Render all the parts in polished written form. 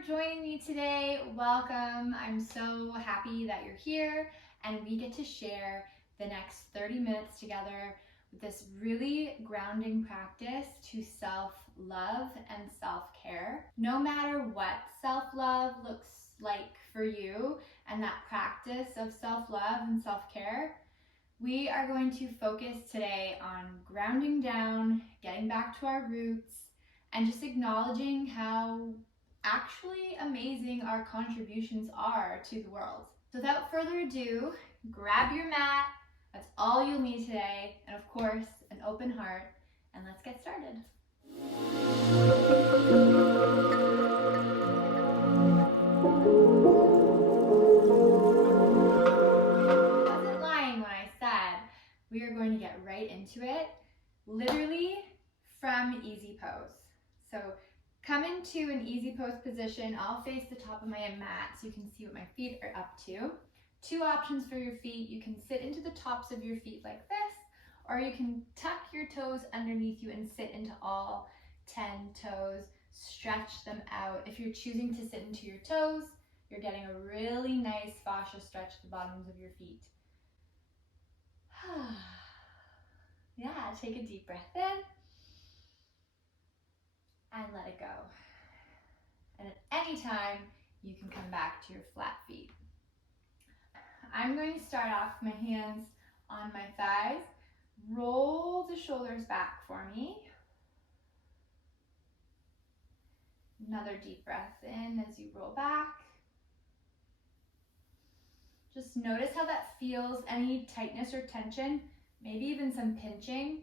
for joining me today. Welcome. I'm so happy that you're here and we get to share the next 30 minutes together with this really grounding practice to self-love and self-care. No matter what self-love looks like for you and that practice of self-love and self-care, we are going to focus today on grounding down, getting back to our roots, and just acknowledging how actually amazing our contributions are to the world. So without further ado, grab your mat. That's all you'll need today. And of course, an open heart. And let's get started. I wasn't lying when I said we are going to get right into it, literally from easy pose. So come into an easy pose position. I'll face the top of my mat so you can see what my feet are up to. Two options for your feet. You can sit into the tops of your feet like this, or you can tuck your toes underneath you and sit into all 10 toes. Stretch them out. If you're choosing to sit into your toes, you're getting a really nice fascia stretch at the bottoms of your feet. Yeah, take a deep breath in and let it go. And at any time, you can come back to your flat feet. I'm going to start off with my hands on my thighs. Roll the shoulders back for me. Another deep breath in as you roll back. Just notice how that feels, any tightness or tension, maybe even some pinching,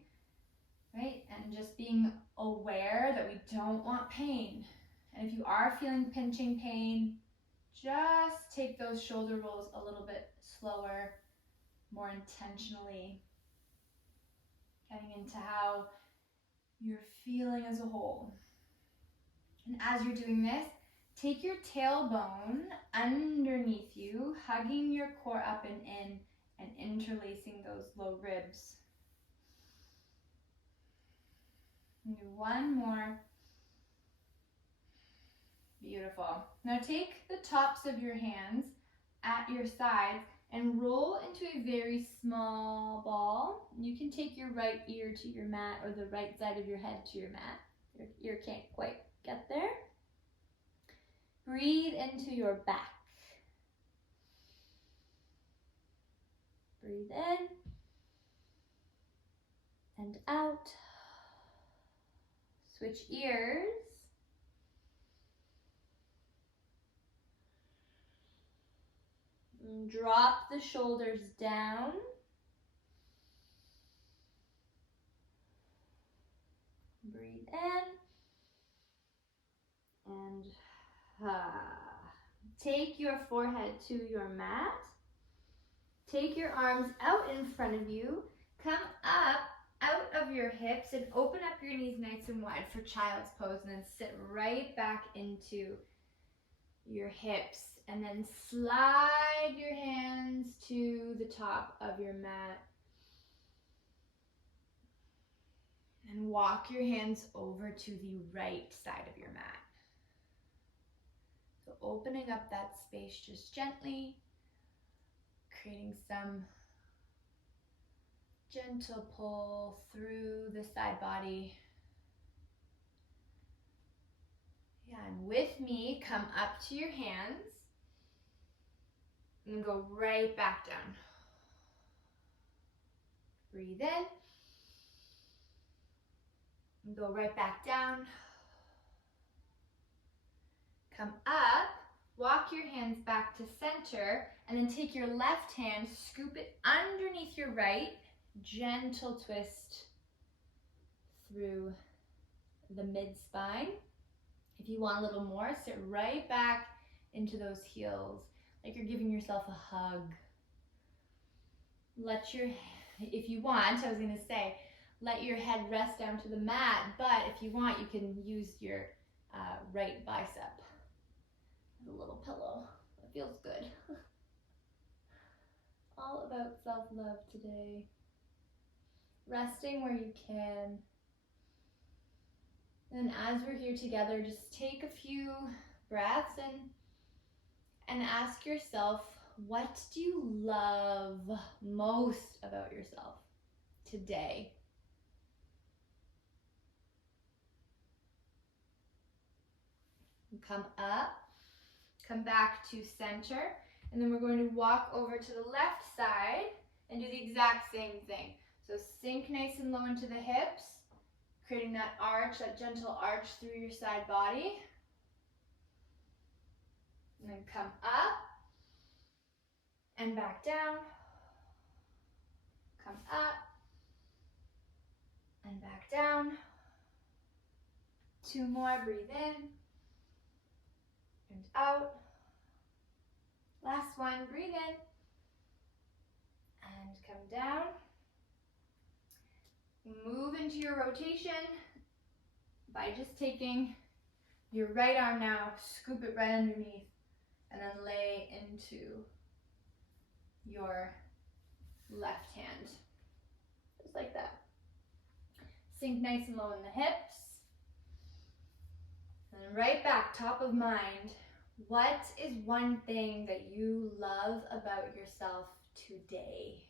right? And just being aware that we don't want pain. And if you are feeling pinching pain, just take those shoulder rolls a little bit slower, more intentionally, getting into how you're feeling as a whole. And as you're doing this, take your tailbone underneath you, hugging your core up and in, and interlacing those low ribs. And do one more. Beautiful. Now take the tops of your hands at your sides and roll into a very small ball. You can take your right ear to your mat or the right side of your head to your mat. Your ear can't quite get there. Breathe into your back. Breathe in and out. Switch ears. And drop the shoulders down. Breathe in and take your forehead to your mat. Take your arms out in front of you. Come up out of your hips and open up your knees nice and wide for child's pose, and then sit right back into your hips. And then slide your hands to the top of your mat. And walk your hands over to the right side of your mat. So opening up that space just gently, creating some gentle pull through the side body. Yeah, and with me, come up to your hands and go right back down. Breathe in and go right back down. Come up, walk your hands back to center, and then take your left hand, scoop it underneath your right, gentle twist through the mid-spine. If you want a little more, sit right back into those heels, like you're giving yourself a hug. If you want, I was gonna say, let your head rest down to the mat, but if you want, you can use your right bicep as a little pillow. It feels good. All about self-love today. Resting where you can. And as we're here together, just take a few breaths in, and ask yourself, what do you love most about yourself today? Come up, come back to center, and then we're going to walk over to the left side and do the exact same thing. So sink nice and low into the hips, creating that arch, that gentle arch through your side body. And then come up and back down. Come up and back down. 2 more, breathe in and out. Last one, breathe in and come down. Move into your rotation by just taking your right arm now, scoop it right underneath, and then lay into your left hand, just like that. Sink nice and low in the hips. And then right back, top of mind, what is one thing that you love about yourself today?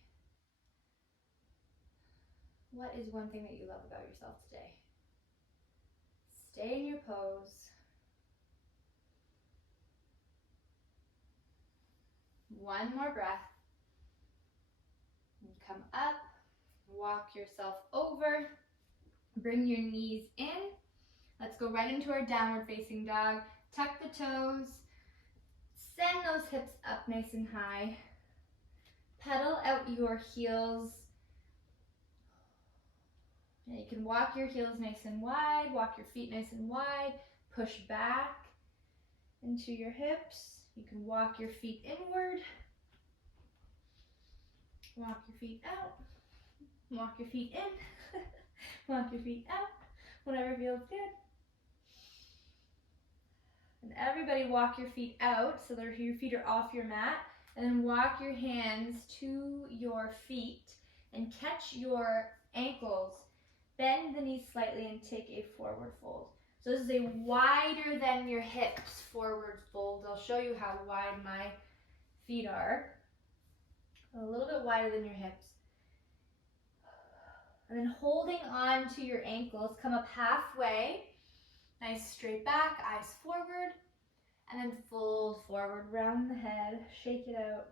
What is one thing that you love about yourself today? Stay in your pose. One more breath. And come up, walk yourself over, bring your knees in. Let's go right into our downward facing dog. Tuck the toes, send those hips up nice and high. Pedal out your heels. And you can walk your heels nice and wide, walk your feet nice and wide, push back into your hips. You can walk your feet inward, walk your feet out, walk your feet in, walk your feet out, whatever feels good. And everybody walk your feet out so that your feet are off your mat, and then walk your hands to your feet and catch your ankles. Bend the knees slightly and take a forward fold. So this is a wider than your hips forward fold. I'll show you how wide my feet are. A little bit wider than your hips. And then holding on to your ankles, come up halfway. Nice straight back, eyes forward. And then fold forward, round the head, shake it out.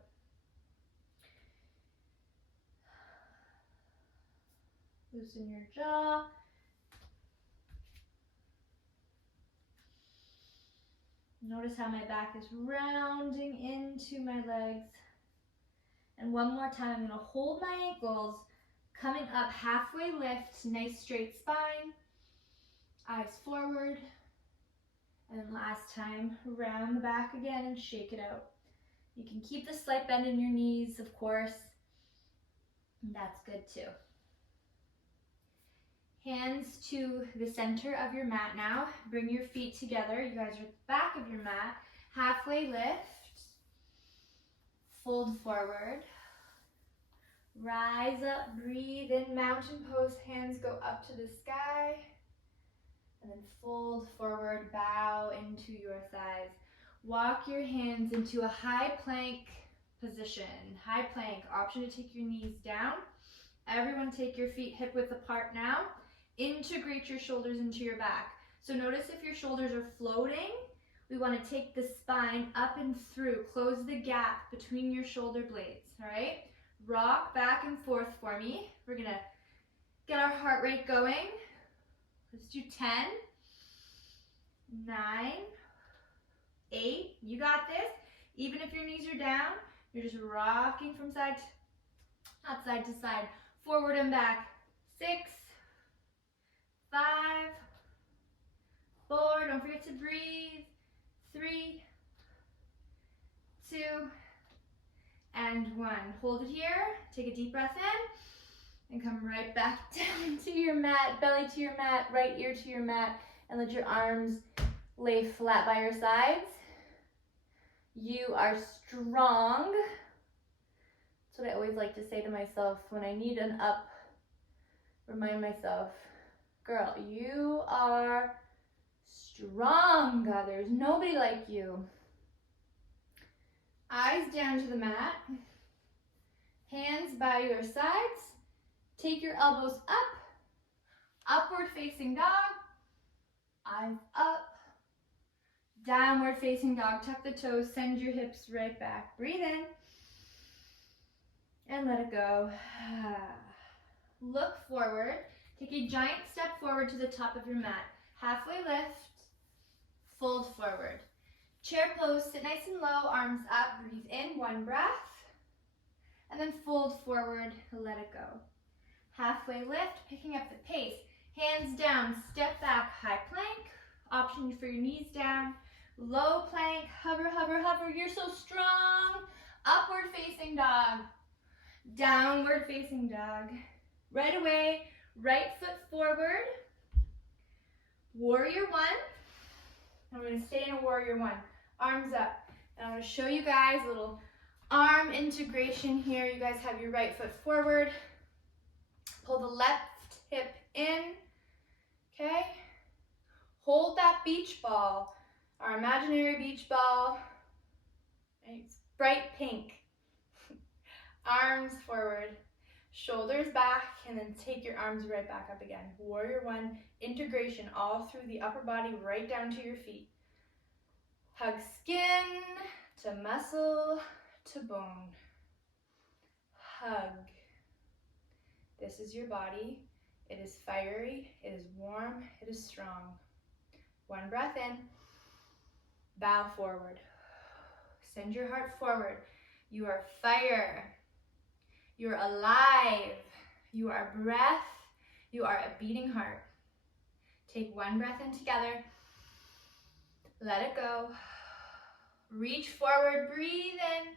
Loosen your jaw. Notice how my back is rounding into my legs. And one more time, I'm going to hold my ankles, coming up halfway lift, nice straight spine, eyes forward. And then last time, round the back again and shake it out. You can keep the slight bend in your knees, of course. And that's good too. Hands to the center of your mat now. Bring your feet together. You guys are at the back of your mat. Halfway lift. Fold forward. Rise up, breathe in, mountain pose. Hands go up to the sky. And then fold forward, bow into your thighs. Walk your hands into a high plank position. High plank, option to take your knees down. Everyone take your feet hip width apart now. Integrate your shoulders into your back. So notice if your shoulders are floating, we want to take the spine up and through. Close the gap between your shoulder blades, all right? Rock back and forth for me. We're going to get our heart rate going. Let's do 10, 9, 8. You got this. Even if your knees are down, you're just rocking from side to, not side to side, forward and back. 6, 5, 4, don't forget to breathe. 3, 2, and 1. Hold it here. Take a deep breath in and come right back down to your mat, belly to your mat, right ear to your mat, and let your arms lay flat by your sides. You are strong. That's what I always like to say to myself when I need an up. Remind myself, girl, you are Strong, God. There's nobody like you. Eyes down to the mat. Hands by your sides. Take your elbows up. Upward facing dog. Eyes up. Downward facing dog. Tuck the toes. Send your hips right back. Breathe in. And let it go. Look forward. Take a giant step forward to the top of your mat. Halfway lift. Fold forward. Chair pose. Sit nice and low. Arms up. Breathe in. One breath. And then fold forward. Let it go. Halfway lift. Picking up the pace. Hands down. Step back. High plank. Option for your knees down. Low plank. Hover, hover, hover. You're so strong. Upward facing dog. Downward facing dog. Right away. Right foot forward. Warrior one. I'm going to stay in a warrior one. Arms up. And I'm going to show you guys a little arm integration here. You guys have your right foot forward. Pull the left hip in. Okay? Hold that beach ball. Our imaginary beach ball. It's bright pink. Arms forward. Shoulders back, and then take your arms right back up again. Warrior one, integration all through the upper body, right down to your feet. Hug skin to muscle to bone. Hug. This is your body. It is fiery, it is warm, it is strong. One breath in. Bow forward. Send your heart forward. You are fire. You're alive. You are breath. You are a beating heart. Take one breath in together. Let it go. Reach forward. Breathe in.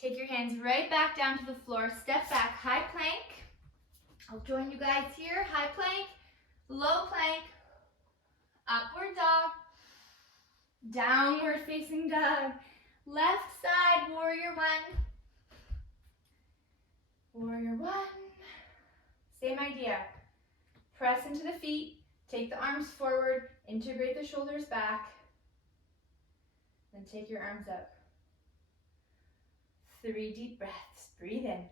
Take your hands right back down to the floor. Step back. High plank. I'll join you guys here. High plank. Low plank. Upward dog. Downward facing dog. Left side. Warrior one. Warrior one. Same idea. Press into the feet. Take the arms forward. Integrate the shoulders back. Then take your arms up. 3 deep breaths. Breathe in.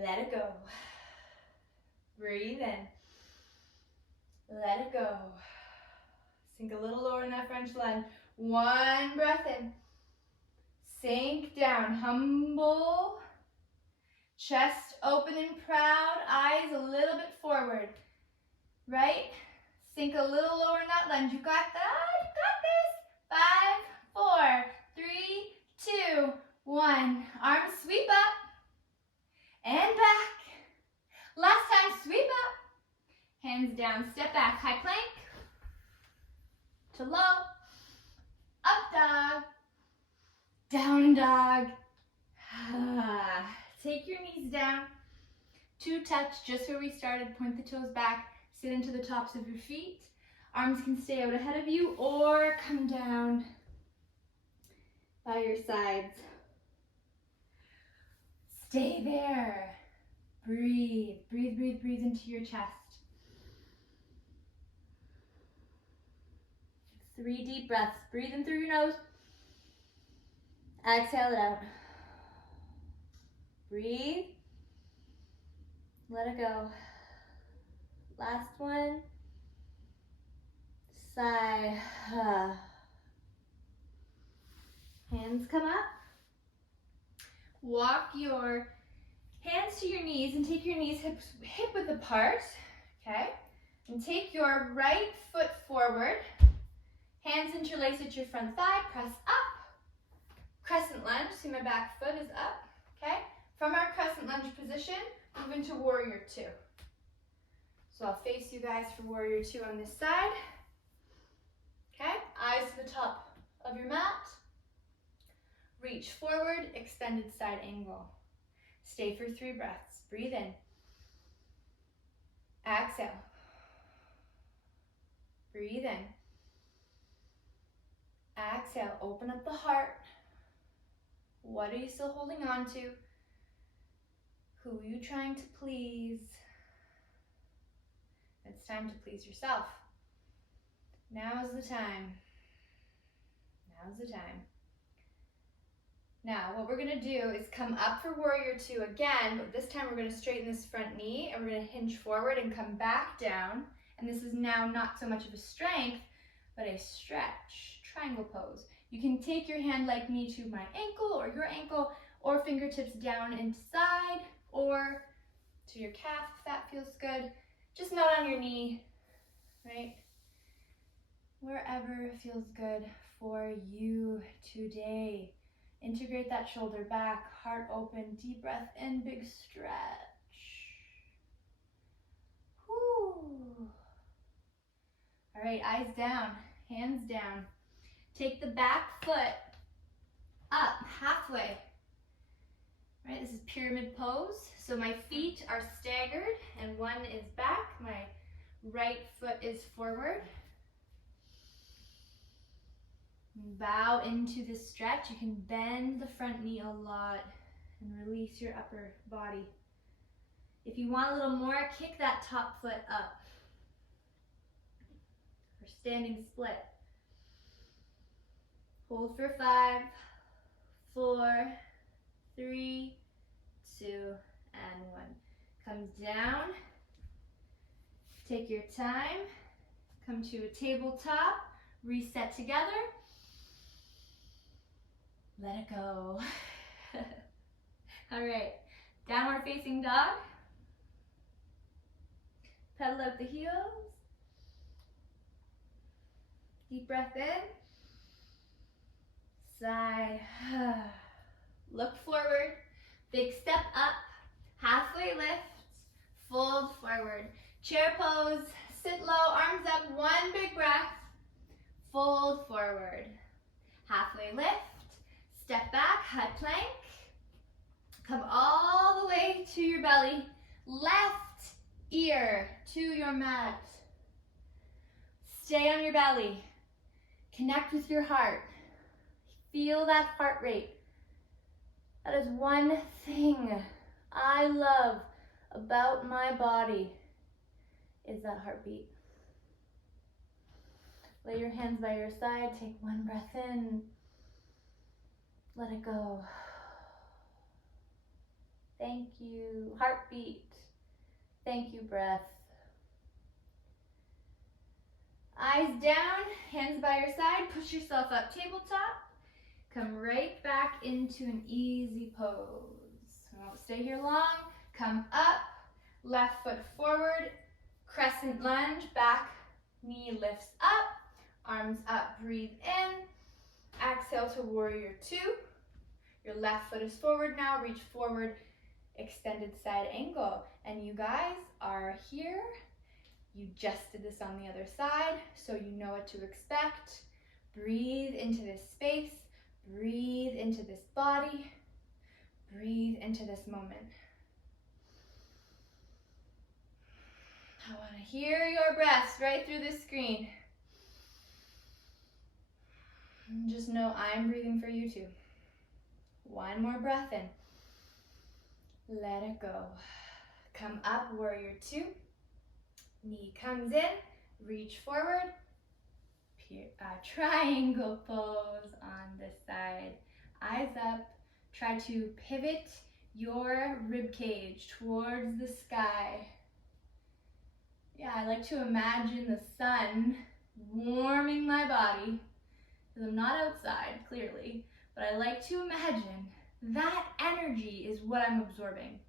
Let it go. Breathe in. Let it go. Sink a little lower in that French lunge. One breath in. Sink down. Humble. Chest open and proud. Eyes a little bit forward. Right? Sink a little lower in that lunge. You got that. You got this. 5, 4, 3, 2, 1. Arms sweep up. And back. Last time, sweep up. Hands down, step back. High plank. To low. Up dog. Down dog. Take your knees down. 2 touch, just where we started. Point the toes back. Sit into the tops of your feet. Arms can stay out ahead of you or come down by your sides. Stay there. Breathe, breathe, breathe, breathe into your chest. 3 deep breaths. Breathe in through your nose. Exhale it out. Breathe. Let it go. Last one. Sigh. Hands come up. Walk your hands to your knees and take your knees hip width apart. Okay? And take your right foot forward. Hands interlace at your front thigh. Press up. Crescent lunge. See my back foot is up. Okay? From our crescent lunge position, move into warrior two. So I'll face you guys for warrior two on this side. Okay? Eyes to the top of your mat. Reach forward, extended side angle. Stay for 3 breaths. Breathe in. Exhale. Breathe in. Exhale. Open up the heart. What are you still holding on to? Who are you trying to please? It's time to please yourself. Now is the time. Now's the time. Now, what we're gonna do is come up for warrior two again, but this time we're gonna straighten this front knee and we're gonna hinge forward and come back down. And this is now not so much of a strength, but a stretch, triangle pose. You can take your hand like me to my ankle or your ankle, or fingertips down and side, or to your calf if that feels good. Just not on your knee, right? Wherever feels good for you today. Integrate that shoulder back, heart open, deep breath in, big stretch. Whew. All right, eyes down, hands down. Take the back foot up halfway. All right, this is pyramid pose. So my feet are staggered and one is back. My right foot is forward. Bow into this stretch. You can bend the front knee a lot and release your upper body. If you want a little more, kick that top foot up. For standing split. Hold for 5, 4, 3, 2, and 1. Come down. Take your time. Come to a tabletop. Reset together. Let it go. All right, downward facing dog. Pedal out the heels. Deep breath in. Sigh. Look forward. Big step up. Halfway lift. Fold forward. Chair pose. Sit low, arms up. One big breath. Fold forward. Halfway lift. Step back, high plank. Come all the way to your belly. Left ear to your mat. Stay on your belly. Connect with your heart. Feel that heart rate. That is one thing I love about my body, is that heartbeat. Lay your hands by your side. Take one breath in. Let it go. Thank you, heartbeat. Thank you, breath. Eyes down, hands by your side. Push yourself up, tabletop. Come right back into an easy pose. I won't stay here long. Come up, left foot forward, crescent lunge, back knee lifts up, arms up, breathe in. Exhale to warrior two. Your left foot is forward now, reach forward, extended side angle. And you guys are here. You just did this on the other side, so you know what to expect. Breathe into this space, breathe into this body, breathe into this moment. I want to hear your breaths right through the screen. Just know I'm breathing for you too. One more breath in. Let it go. Come up, warrior two. Knee comes in, reach forward. Triangle pose on this side. Eyes up. Try to pivot your rib cage towards the sky. Yeah, I like to imagine the sun warming my body, because I'm not outside, clearly, but I like to imagine that energy is what I'm absorbing,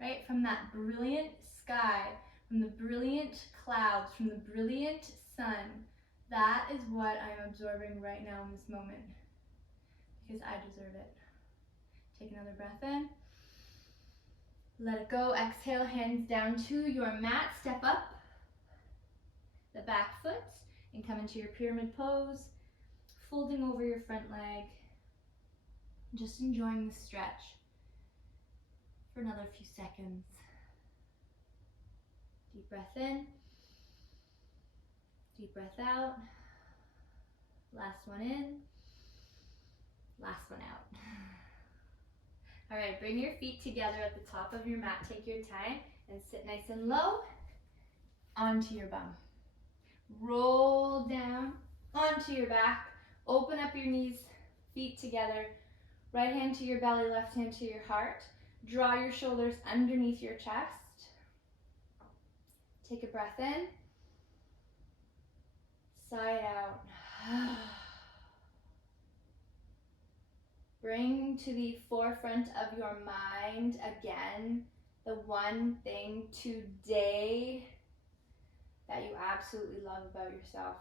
right? From that brilliant sky, from the brilliant clouds, from the brilliant sun. That is what I'm absorbing right now in this moment, because I deserve it. Take another breath in. Let it go. Exhale, hands down to your mat. Step up the back foot and come into your pyramid pose, folding over your front leg. Just enjoying the stretch for another few seconds. Deep breath in. Deep breath out. Last one in. Last one out. All right, bring your feet together at the top of your mat. Take your time and sit nice and low. onto your bum. Roll down onto your back. Open up your knees, feet together. Right hand to your belly, left hand to your heart. Draw your shoulders underneath your chest. Take a breath in. Sigh out. Bring to the forefront of your mind again the one thing today that you absolutely love about yourself.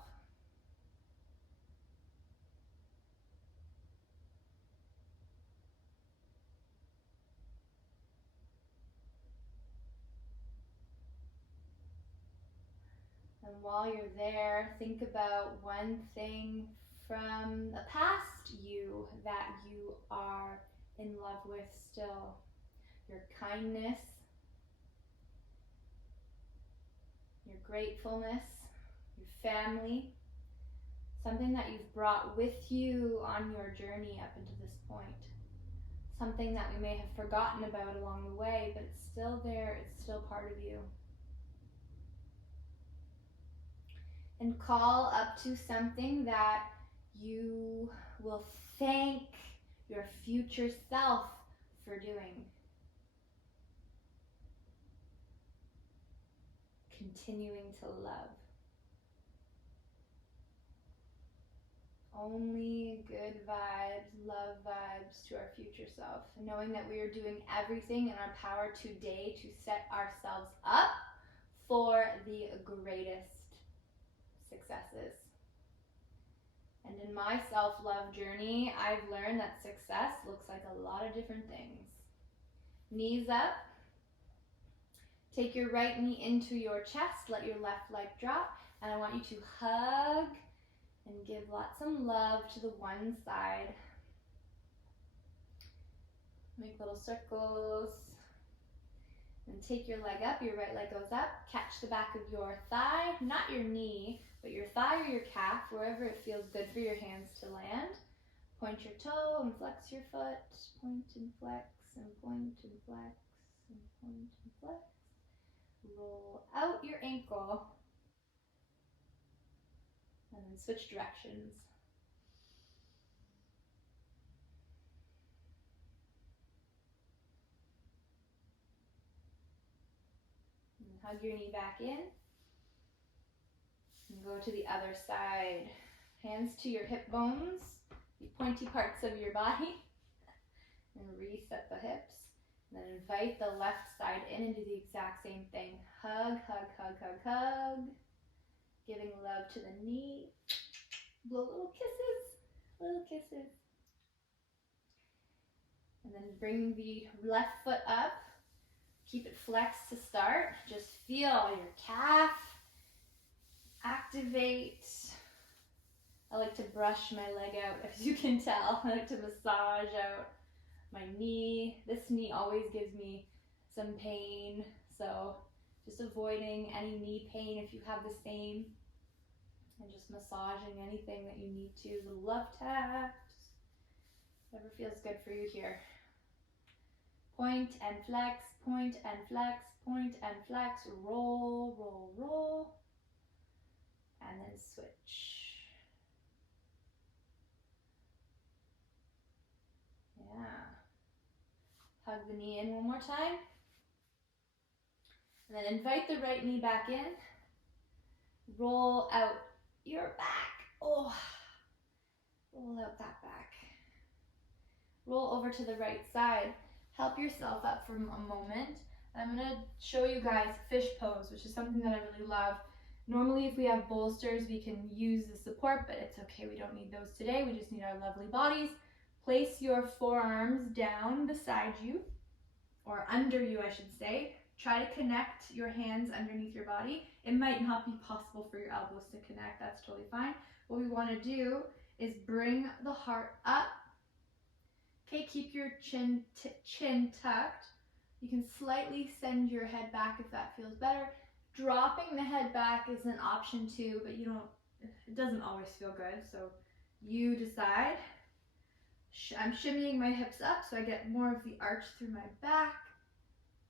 And while you're there, think about one thing from the past you that you are in love with still. Your kindness, your gratefulness, your family, something that you've brought with you on your journey up into this point. Something that we may have forgotten about along the way, but it's still there, it's still part of you. And call up to something that you will thank your future self for doing. Continuing to love. Only good vibes, love vibes to our future self. Knowing that we are doing everything in our power today to set ourselves up for the greatest successes. And in my self-love journey, I've learned that success looks like a lot of different things. Knees up. Take your right knee into your chest. Let your left leg drop. And I want you to hug and give lots of love to the one side. Make little circles. And take your leg up. Your right leg goes up. Catch the back of your thigh, not your knee, but your thigh or your calf, wherever it feels good for your hands to land. Point your toe and flex your foot. Point and flex and point and flex and point and flex. Roll out your ankle. And then switch directions. And hug your knee back in. And go to the other side. Hands to your hip bones, the pointy parts of your body. And reset the hips. And then invite the left side in and do the exact same thing. Hug, hug, hug, hug, hug. Giving love to the knee. Blow little kisses. Little kisses. And then bring the left foot up. Keep it flexed to start. Just feel your calf activate. I like to brush my leg out, as you can tell. I like to massage out my knee. This knee always gives me some pain, so just avoiding any knee pain if you have the same, and just massaging anything that you need to. Little love taps, whatever feels good for you here. Point and flex, point and flex, point and flex. Roll, roll, roll, and then switch. Yeah. Hug the knee in one more time. And then invite the right knee back in. Roll out your back. Oh, roll out that back. Roll over to the right side. Help yourself up for a moment. I'm going to show you guys fish pose, which is something that I really love. Normally, if we have bolsters, we can use the support, but it's okay. We don't need those today. We just need our lovely bodies. Place your forearms down beside you, or under you, I should say. Try to connect your hands underneath your body. It might not be possible for your elbows to connect. That's totally fine. What we want to do is bring the heart up. Okay, keep your chin tucked. You can slightly send your head back if that feels better. Dropping the head back is an option too, but it doesn't always feel good, so you decide. I'm shimmying my hips up so I get more of the arch through my back.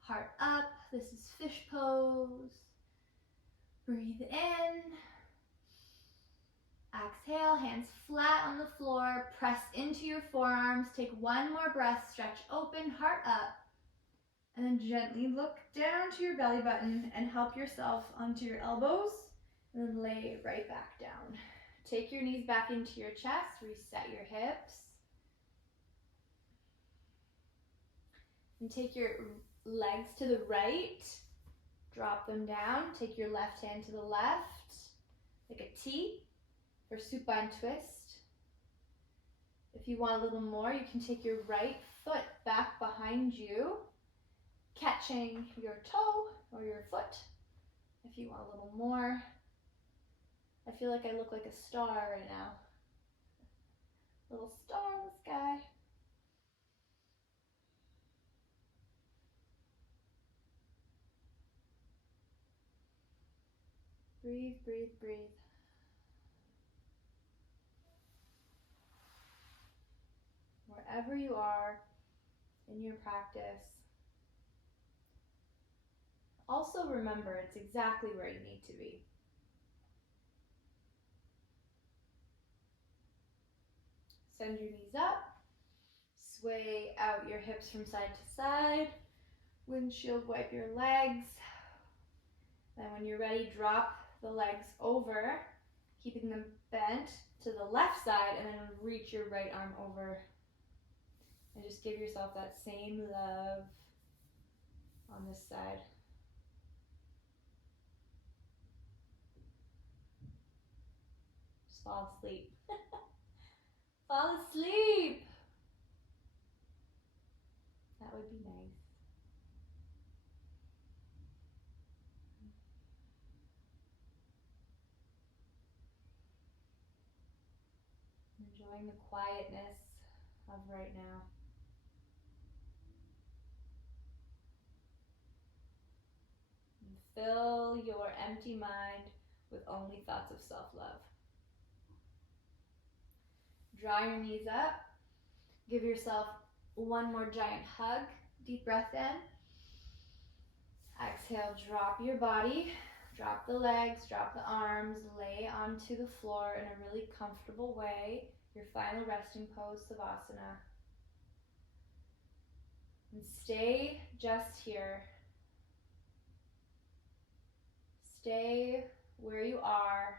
Heart up. This is fish pose. Breathe in. Exhale, hands flat on the floor. Press into your forearms. Take one more breath. Stretch open, heart up. And then gently look down to your belly button and help yourself onto your elbows. And then lay right back down. Take your knees back into your chest. Reset your hips. And take your legs to the right. Drop them down. Take your left hand to the left, like a T for supine twist. If you want a little more, you can take your right foot back behind you, catching your toe or your foot. If you want a little more. I feel like I look like a star right now. Little star in the sky. Breathe, breathe, breathe. Wherever you are in your practice, also remember it's exactly where you need to be. Send your knees up. Sway out your hips from side to side. Windshield wipe your legs. Then when you're ready, drop the legs over, keeping them bent to the left side, and then reach your right arm over. And just give yourself that same love on this side. Just fall asleep. Fall asleep! That would be nice. Enjoying the quietness of right now. And fill your empty mind with only thoughts of self-love. Draw your knees up. Give yourself one more giant hug. Deep breath in. Exhale, drop your body. Drop the legs, drop the arms, lay onto the floor in a really comfortable way. Your final resting pose, Savasana. And stay just here. Stay where you are.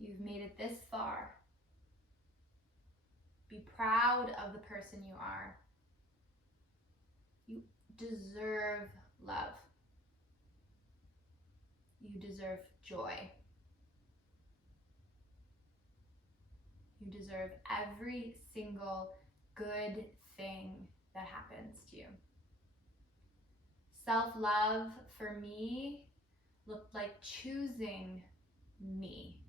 You've made it this far. Be proud of the person you are. You deserve love. You deserve joy. You deserve every single good thing that happens to you. Self-love for me looked like choosing me.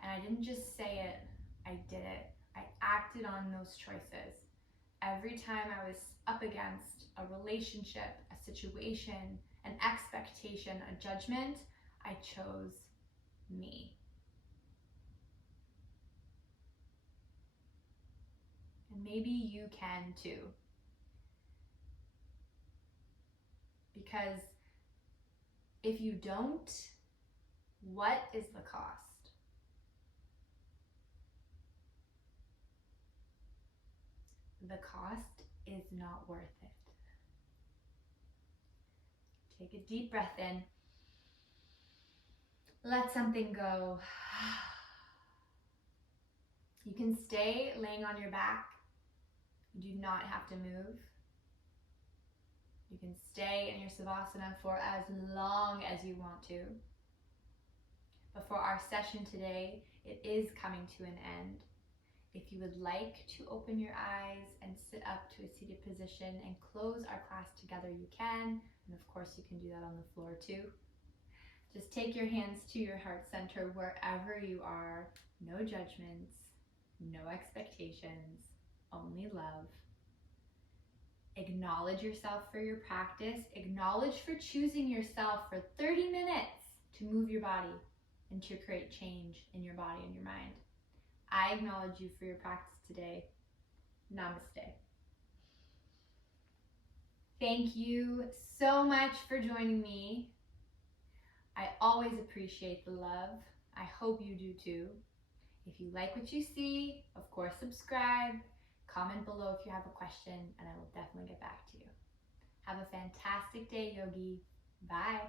And I didn't just say it, I did it. I acted on those choices. Every time I was up against a relationship, a situation, an expectation, a judgment, I chose me. And maybe you can too. Because if you don't, what is the cost? The cost is not worth it. Take a deep breath in. Let something go. You can stay laying on your back. You do not have to move. You can stay in your Savasana for as long as you want to. But for our session today, it is coming to an end. If you would like to open your eyes and sit up to a seated position and close our class together, you can. And of course, you can do that on the floor too. Just take your hands to your heart center wherever you are. No judgments, no expectations, only love. Acknowledge yourself for your practice. Acknowledge for choosing yourself for 30 minutes to move your body and to create change in your body and your mind. I acknowledge you for your practice today. Namaste. Thank you so much for joining me. I always appreciate the love. I hope you do too. If you like what you see, of course, subscribe, comment below if you have a question, and I will definitely get back to you. Have a fantastic day, Yogi. Bye.